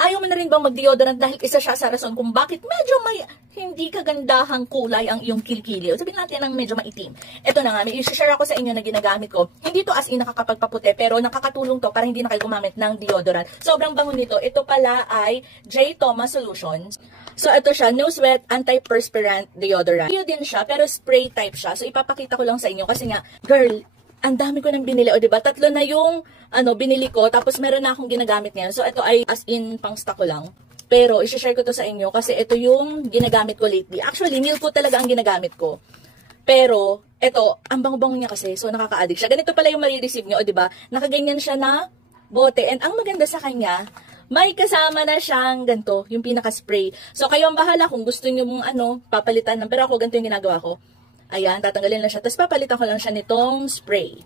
Ayaw mo na rin bang mag-deodorant dahil isa siya sa rason kung bakit medyo may hindi kagandahang kulay ang iyong kilikili. O sabihin natin ang medyo maitim. Ito na nga, may i-share ako sa inyo na ginagamit ko. Hindi to as in nakakapagpaputi, pero nakakatulong to para hindi na kayo gumamit ng deodorant. Sobrang bango nito. Ito pala ay J. Thomas Solutions. So ito siya, no sweat anti-perspirant deodorant. Iyo din siya, pero spray type siya. So ipapakita ko lang sa inyo kasi nga, girl, ang dami ko nang binili. O diba, 3 na yung binili ko, tapos meron na akong ginagamit ngayon. So ito ay as in pang stock ko lang. Pero i-share ko to sa inyo kasi ito yung ginagamit ko lately. Actually, Milk Food talaga ang ginagamit ko. Pero ito, ang bango-bango niya kasi, so nakaka-addict siya. Ganito pala yung ma-receive niyo, o diba? Nakaganyan siya na bote. And ang maganda sa kanya, may kasama na siyang ganito, yung pinaka-spray. So kayo ang bahala kung gusto niyo mong papalitan ng, pero ako ganito yung ginagawa ko. Ayan, tatanggalin lang siya. Tapos papalitan ko lang siya nitong spray.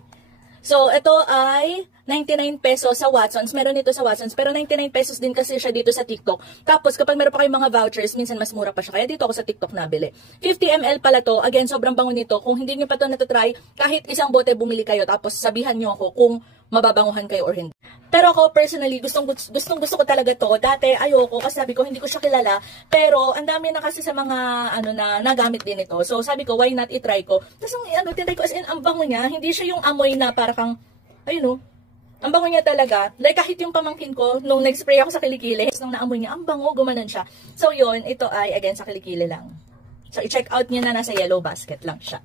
So, ito ay 99 pesos sa Watsons. Meron nito sa Watsons. Pero 99 pesos din kasi siya dito sa TikTok. Tapos, kapag meron pa kayong mga vouchers, minsan mas mura pa siya. Kaya dito ako sa TikTok nabili. 50 ml pala to. Again, sobrang bango nito. Kung hindi nyo pa to natatry, kahit isang bote bumili kayo. Tapos, sabihan nyo ako kung mababanguhan kayo or hindi. Pero ako personally, gustong gusto ko talaga to. Dati ayoko kasi sabi ko hindi ko siya kilala, pero ang dami na kasi sa mga na nagamit din ito. So sabi ko, why not i-try ko? Tapos tinry ko as in ang bango niya, hindi siya yung amoy na para kang ayun ang bango niya talaga. Like kahit yung pamangkin ko nung nag-spray ako sa kilikili, nung naamoy niya, ang bango, gumanon siya. So yun, ito ay again sa kilikili lang. So i-check out niyo na nasa yellow basket lang siya.